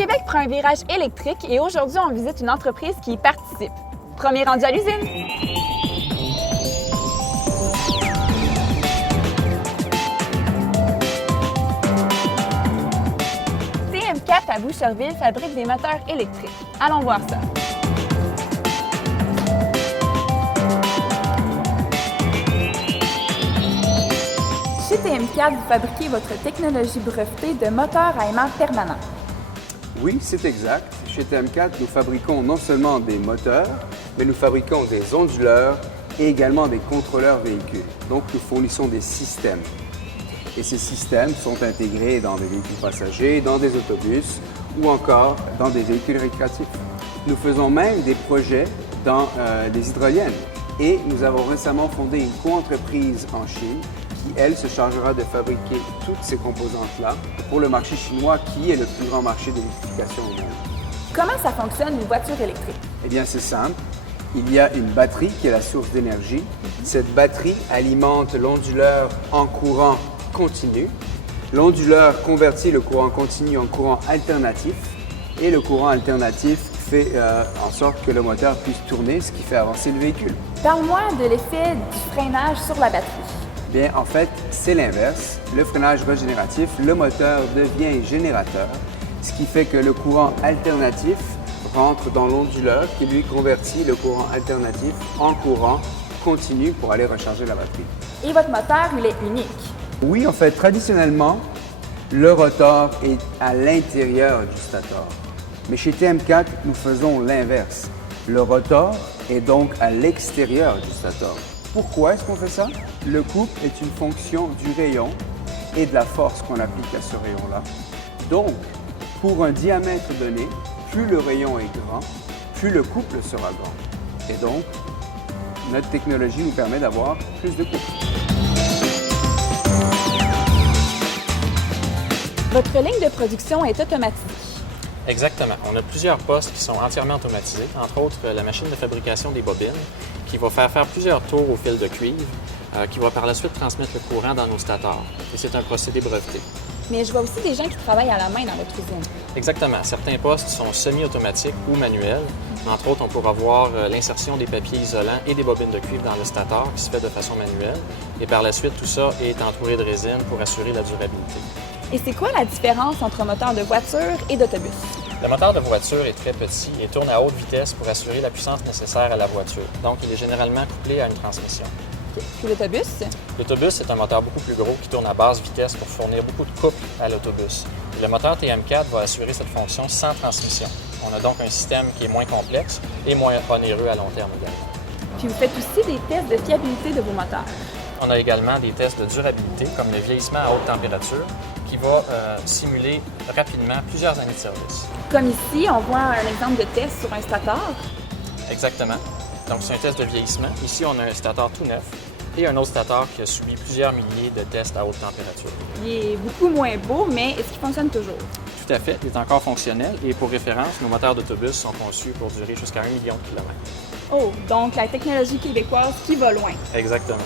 Québec prend un virage électrique et aujourd'hui, on visite une entreprise qui y participe. Premier rendu à l'usine. TM4 à Boucherville fabrique des moteurs électriques. Allons voir ça. Chez TM4, vous fabriquez votre technologie brevetée de moteurs à aimant permanent. Oui, c'est exact. Chez TM4, nous fabriquons non seulement des moteurs, mais nous fabriquons des onduleurs et également des contrôleurs véhicules. Donc, nous fournissons des systèmes. Et ces systèmes sont intégrés dans des véhicules passagers, dans des autobus ou encore dans des véhicules récréatifs. Nous faisons même des projets dans les hydroliennes. Et nous avons récemment fondé une co-entreprise en Chine qui, elle, se chargera de fabriquer toutes ces composantes-là pour le marché chinois qui est le plus grand marché d'électrification au monde. Comment ça fonctionne une voiture électrique? Eh bien, c'est simple. Il y a une batterie qui est la source d'énergie. Cette batterie alimente l'onduleur en courant continu. L'onduleur convertit le courant continu en courant alternatif et le courant alternatif fait en sorte que le moteur puisse tourner, ce qui fait avancer le véhicule. Parle-moi de l'effet du freinage sur la batterie. Bien, en fait, c'est l'inverse. Le freinage régénératif, le moteur devient générateur, ce qui fait que le courant alternatif rentre dans l'onduleur qui lui convertit le courant alternatif en courant continu pour aller recharger la batterie. Et votre moteur, il est unique. Oui, en fait, traditionnellement, le rotor est à l'intérieur du stator. Mais chez TM4, nous faisons l'inverse. Le rotor est donc à l'extérieur du stator. Pourquoi est-ce qu'on fait ça? Le couple est une fonction du rayon et de la force qu'on applique à ce rayon-là. Donc, pour un diamètre donné, plus le rayon est grand, plus le couple sera grand. Et donc, notre technologie nous permet d'avoir plus de couple. Votre ligne de production est automatique. Exactement. On a plusieurs postes qui sont entièrement automatisés, entre autres la machine de fabrication des bobines, qui va faire plusieurs tours au fil de cuivre, qui va par la suite transmettre le courant dans nos stators. Et c'est un procédé breveté. Mais je vois aussi des gens qui travaillent à la main dans votre usine. Exactement. Certains postes sont semi-automatiques ou manuels. Entre autres, on pourra voir l'insertion des papiers isolants et des bobines de cuivre dans le stator qui se fait de façon manuelle. Et par la suite, tout ça est entouré de résine pour assurer la durabilité. Et c'est quoi la différence entre un moteur de voiture et d'autobus? Le moteur de voiture est très petit et tourne à haute vitesse pour assurer la puissance nécessaire à la voiture. Donc, il est généralement couplé à une transmission. Okay. Puis l'autobus? L'autobus est un moteur beaucoup plus gros qui tourne à basse vitesse pour fournir beaucoup de couple à l'autobus. Et le moteur TM4 va assurer cette fonction sans transmission. On a donc un système qui est moins complexe et moins onéreux à long terme également. Puis vous faites aussi des tests de fiabilité de vos moteurs. On a également des tests de durabilité, comme le vieillissement à haute température, qui va simuler rapidement plusieurs années de service. Comme ici, on voit un exemple de test sur un stator. Exactement. Donc, c'est un test de vieillissement. Ici, on a un stator tout neuf et un autre stator qui a subi plusieurs milliers de tests à haute température. Il est beaucoup moins beau, mais est-ce qu'il fonctionne toujours? Tout à fait. Il est encore fonctionnel et pour référence, nos moteurs d'autobus sont conçus pour durer jusqu'à 1 million de kilomètres. Oh, donc la technologie québécoise qui va loin. Exactement.